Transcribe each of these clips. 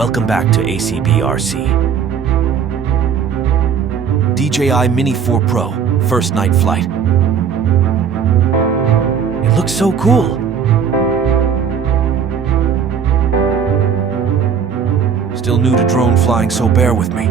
Welcome back to ACBRC. DJI Mini 4 Pro, first night flight. It looks so cool. Still new to drone flying, so bear with me.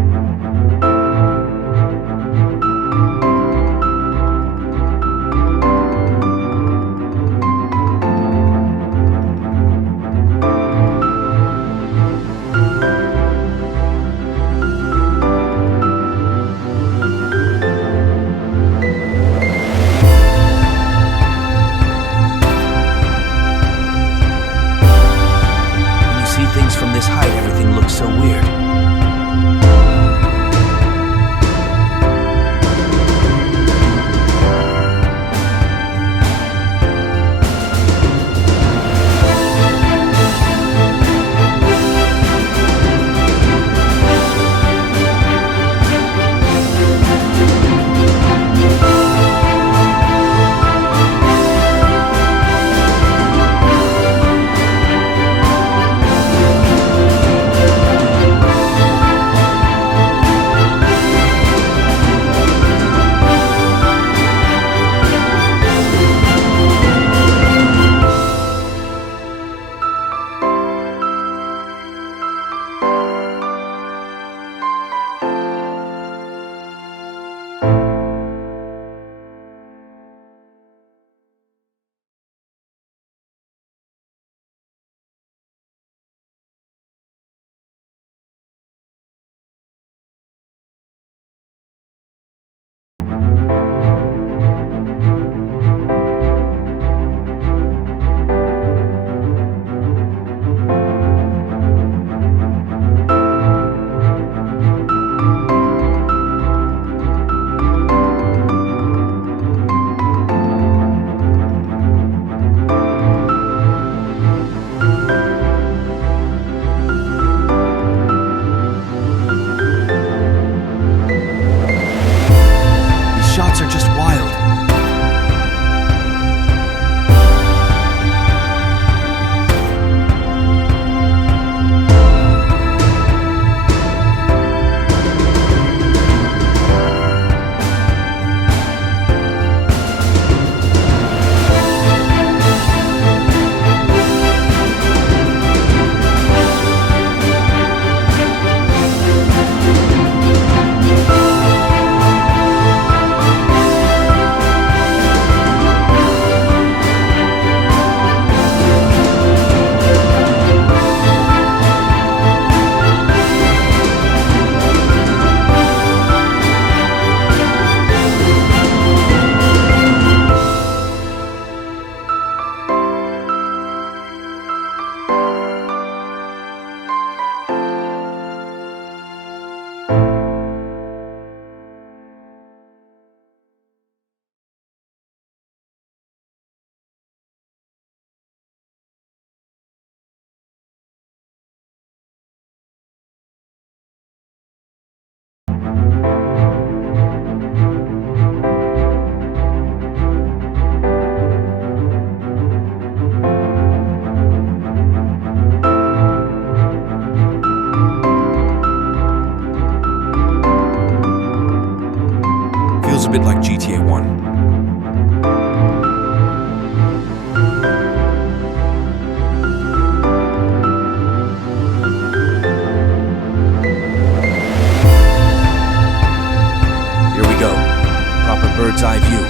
Things from this height, everything looks so weird. Shots are just wild. Feels a bit like GTA 1. Bird's eye view.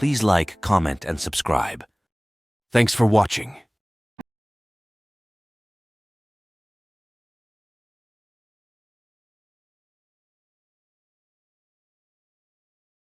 please like, comment, and subscribe. Thanks for watching.